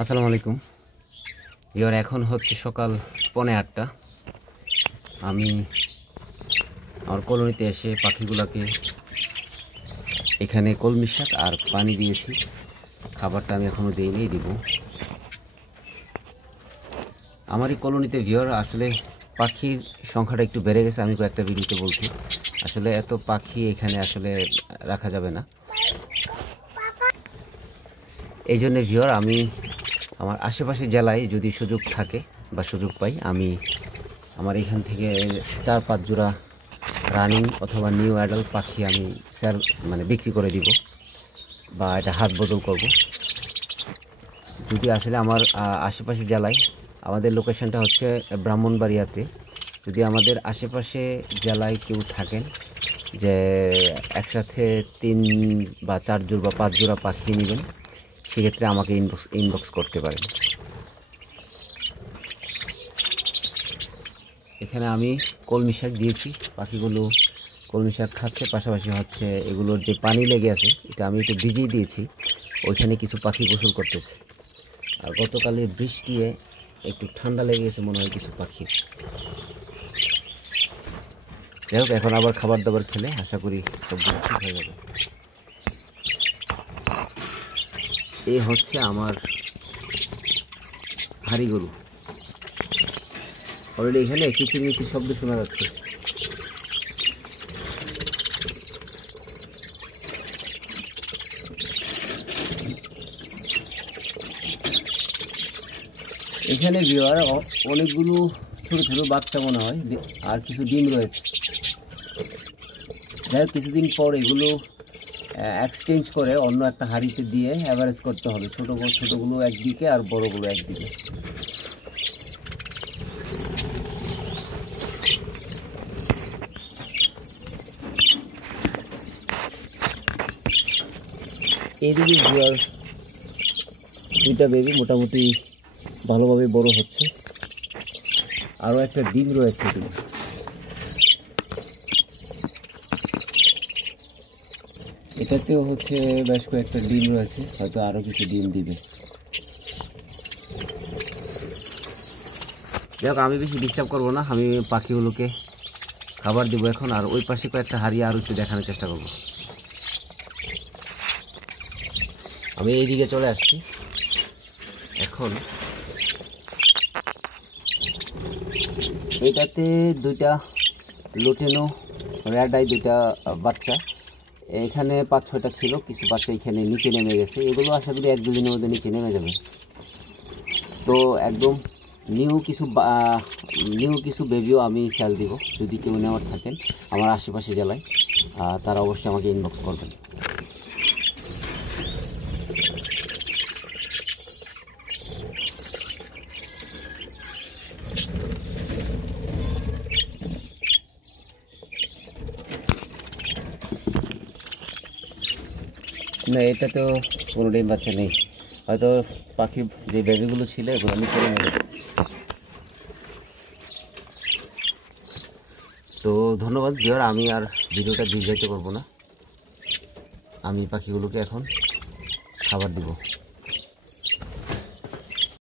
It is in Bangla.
আসসালামু আলাইকুম ইয়ার এখন হচ্ছে সকাল 8:45। আমি আমার কলোনিতে এসে পাখিগুলোকে এখানে কলমি শাক আর পানি দিয়েছি। খাবারটা আমি এখনো দেইনি, দিব। আমার এই কলোনিতে ভিউয়ার আসলে পাখির সংখ্যাটা একটু বেড়ে গেছে। আমি কয়েকটা ভিডিওতে বলছি আসলে এত পাখি এখানে আসলে রাখা যাবে না। এই জন্য ভিউয়ার আমি আমার আশেপাশের জেলায় যদি সুযোগ থাকে বা সুযোগ পাই, আমি আমার এখান থেকে 4-5 জোড়া রানিং অথবা নিউ অ্যাডাল্ট পাখি আমি বিক্রি করে দিব বা এটা হাত বদল করব। যদি আসলে আমার আশেপাশের জেলায়, আমাদের লোকেশনটা হচ্ছে ব্রাহ্মণবাড়িয়াতে, যদি আমাদের আশেপাশে জেলায় কেউ থাকেন যে একসাথে 3 বা 4 জোড়া বা 5 জোড়া পাখি নেবেন, সেক্ষেত্রে আমাকে ইনবক্স করতে পারেন। এখানে আমি কলমি শাক দিয়েছি, পাখিগুলো কলমি শাক খাচ্ছে, পাশাপাশি হচ্ছে এগুলোর যে পানি লেগে আছে এটা আমি একটু ভিজিয়ে দিয়েছি, ওইখানে কিছু পাখি গোসল করতেছে। আর গতকালের বৃষ্টিতে একটু ঠান্ডা লেগে গেছে মনে হয় কিছু পাখির। যাই হোক, এখন আবার খাবার দাবার খেলে আশা করি সব ঠিক হয়ে যাবে। এই হচ্ছে আমার হাড়ি গরু। অলরেডি এখানে কিচিরমিচির শব্দ শোনা যাচ্ছে। এখানে ভিউয়ার অনেকগুলো ছোটো ছোটো বাচ্চা মনে হয়, আর কিছু ডিম রয়েছে। যাই হোক, কিছুদিন পর এগুলো এক্সচেঞ্জ করে অন্য একটা হাঁড়িতে দিয়ে অ্যাভারেজ করতে হবে। ছোটোগুলো একদিকে আর বড়গুলো একদিকে। এইদিকে ভিউয়ার 2টা বেবি মোটামুটি ভালোভাবে বড় হচ্ছে, আরও একটা ডিম রয়েছে এদিকে। এটাতেও হচ্ছে বেশ কয়েকটা ডিম রয়েছে, হয়তো আরও কিছু ডিম দিবে। যাই হোক, আমি বেশি ডিস্টার্ব করবো না, আমি পাখিগুলোকে খাবার দেবো এখন। আর ওই পাশে কয়েকটা হারিয়ে আরও একটু দেখানোর চেষ্টা করবো। আমি এইদিকে চলে আসছি এখন। এটাতে 2টা লুটিনো রেড আই, 2টা বাচ্চা। এখানে 5-6টা ছিল, কিছু বাচ্চা এখানে নিচে নেমে গেছে। এগুলো আশা করি 1-2 দিনের মধ্যে নিচে নেমে যাবে। তো একদম নিউ কিছু বেবিও আমি সেল দিব। যদি কেউ নেওয়ার থাকেন আমার আশেপাশে জেলায়, তারা অবশ্যই আমাকে ইনবক্স করবেন। না, এটা তো কোনো ডিম বাচ্চা নেই, হয়তো পাখি যে বেবিগুলো ছিল এগুলো আমি করে নিয়েছি। তো ধন্যবাদ ভিউয়ার, আমি আর ভিডিওটা দীর্ঘায়িত করব না। আমি পাখিগুলোকে এখন খাবার দিব।